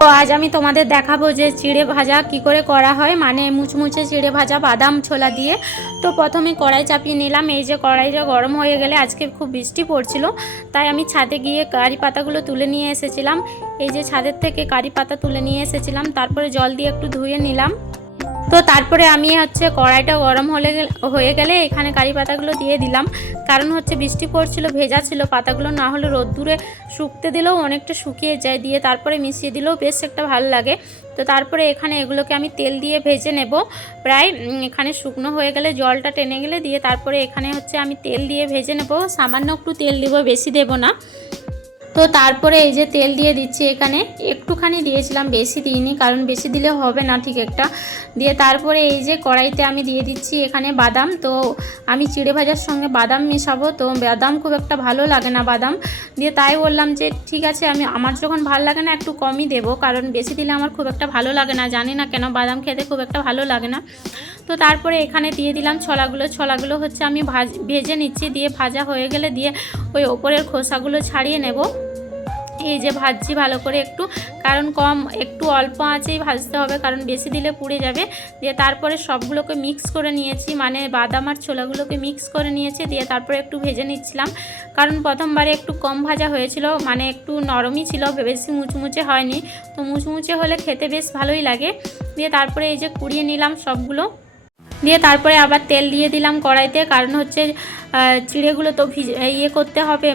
তো আজ আমি তোমাদের দেখাবো যে চিড়ে ভাজা কি করে করা হয়, মানে মুচমুচে চিড়ে ভাজা বাদাম ছোলা দিয়ে। তো প্রথমে কড়াই চাপিয়ে নিলাম। এই যে কড়াইটা গরম হয়ে গেলে, আজকে খুব বৃষ্টি পড়ছিল তাই আমি ছাদে গিয়ে কারি পাতাগুলো তুলে নিয়ে এসেছিলাম। এই যে ছাদের থেকে কারি পাতা তুলে নিয়ে এসেছিলাম, তারপরে জল দিয়ে একটু ধুয়ে নিলাম। তো তারপরে আমি কড়াইটা গরম হয়ে গেলে এখানে কারি পাতাগুলো দিয়ে দিলাম। কারণ বৃষ্টি পড়ছিল, ভেজা ছিল পাতাগুলো, না হলে রোদ্দুরে শুকতে দিলেও অনেকটা শুকিয়ে যায়, দিয়ে তারপরে মিশিয়ে দিলেও বেশ একটা ভালো লাগে। তো তারপরে এখানে এগুলোকে আমি তেল দিয়ে ভেজে নেব। প্রায় এখানে শুকনো হয়ে গেলে, জলটা টেনে গেলে দিয়ে তারপরে এখানে আমি তেল দিয়ে ভেজে নেব। সামান্য একটু তেল দেবো, বেশি দেব না। তো তারপরে এই যে তেল দিয়ে দিচ্ছি, এখানে একটুখানি দিয়েছিলাম, বেশি দিইনি, কারণ বেশি দিলে হবে না ঠিক একটা। দিয়ে তারপরে এই যে কড়াইতে আমি দিয়ে দিচ্ছি এখানে বাদাম। তো আমি চিড়ে ভাজার সঙ্গে বাদাম মেশাবো, তো বাদাম খুব একটা ভালো লাগে না বাদাম দিয়ে, তাই বললাম যে ঠিক আছে, আমার যখন ভালো লাগে না একটু কমই দেবো, কারণ বেশি দিলে আমার খুব একটা ভালো লাগে না, জানি না কেন বাদাম খেতে খুব একটা ভালো লাগে না। তো তারপরে এখানে দিয়ে দিলাম ছলাগুলো আমি ভেজে নিচ্ছি। দিয়ে ভাজা হয়ে গেলে দিয়ে ওই ওপরের খোসাগুলো ছাড়িয়ে নেব। এই যে ভাজছি ভালো করে একটু, কারণ একটু অল্প আঁচেই ভাজতে হবে, কারণ বেশি দিলে পুড়ে যাবে। দিয়ে তারপরে সবগুলোকে মিক্স করে নিয়েছি, মানে বাদাম আর ছোলাগুলোকে মিক্স করে নিয়েছি। দিয়ে তারপরে একটু ভেজে নিচ্ছিলাম, কারণ প্রথমবারে একটু কম ভাজা হয়েছিল, মানে একটু নরমই ছিল, বেশি মুচমুচে হয়নি। তো মুচমুচে হলে খেতে বেশ ভালোই লাগে। দিয়ে তারপরে এই যে কুড়িয়ে নিলাম সবগুলো। দিয়ে তারপরে আবার তেল দিয়ে দিলাম কড়াইতে, কারণ চিড়েগুলো তো করতে হবে।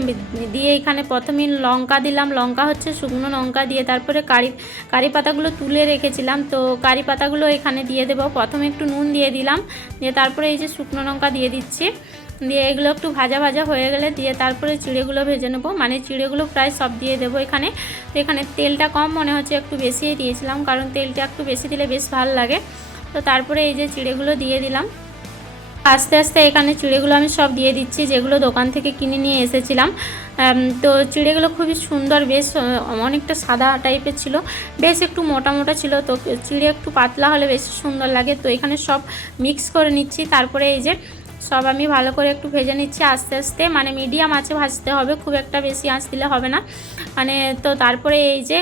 দিয়ে এখানে প্রথমে লঙ্কা দিলাম, লঙ্কা শুকনো লঙ্কা। দিয়ে তারপরে কারি পাতাগুলো তুলে রেখেছিলাম, তো কারি পাতাগুলো এখানে দিয়ে দেবো। প্রথমে একটু নুন দিয়ে দিলাম, দিয়ে তারপরে এই যে শুকনো লঙ্কা দিয়ে দিচ্ছি। দিয়ে এগুলো একটু ভাজা ভাজা হয়ে গেলে দিয়ে তারপরে চিড়েগুলো ভেজে নেবো, মানে চিড়েগুলো প্রায় সব দিয়ে দেবো এখানে। তো এখানে তেলটা কম মনে হচ্ছে, একটু বেশিই দিয়েছিলাম, কারণ তেলটা একটু বেশি দিলে বেশ ভালো লাগে। তো তারপরে এই যে চিড়েগুলো দিয়ে দিলাম। আস্তে আস্তে এখানে চিড়েগুলো আমি সব দিয়ে দিচ্ছি, যেগুলো দোকান থেকে কিনে নিয়ে এসেছিলাম। তো চিড়েগুলো খুবই সুন্দর, বেশ অনেকটা সাদা টাইপের ছিল, বেশ একটু মোটা মোটা ছিল। তো চিড়ে একটু পাতলা হলে বেশি সুন্দর লাগে। তো এখানে সব মিক্স করে নিচ্ছি। তারপরে এই যে সব আমি ভালো করে একটু ভেজে নিচ্ছি আস্তে আস্তে, মানে মিডিয়াম আঁচে ভাজতে হবে, খুব একটা বেশি আঁচ দিলে হবে না। তো তারপরে এই যে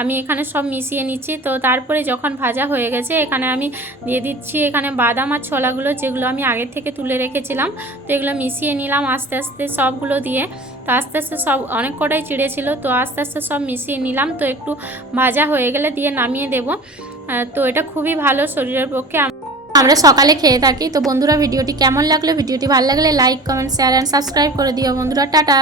আমি এখানে সব মিশিয়ে নিচ্ছি। তো তারপরে যখন ভাজা হয়ে গেছে, এখানে আমি দিয়ে দিচ্ছি এখানে বাদাম আর ছোলাগুলো, যেগুলো আমি আগে থেকে তুলে রেখেছিলাম। তো এগুলো মিশিয়ে নিলাম আস্তে আস্তে সবগুলো দিয়ে। তো আস্তে আস্তে সব অনেক কটাই চিড়ে ছিল, তো আস্তে আস্তে সব মিশিয়ে নিলাম। তো একটু ভাজা হয়ে গেলে দিয়ে নামিয়ে দেব। তো এটা খুবই ভালো শরীরের পক্ষে, আমরা সকালে খেয়ে থাকি। তো বন্ধুরা, ভিডিওটি কেমন লাগলো? ভিডিওটি ভালো লাগলে like, comment, share and subscribe করে দিও বন্ধুরা। টাটা।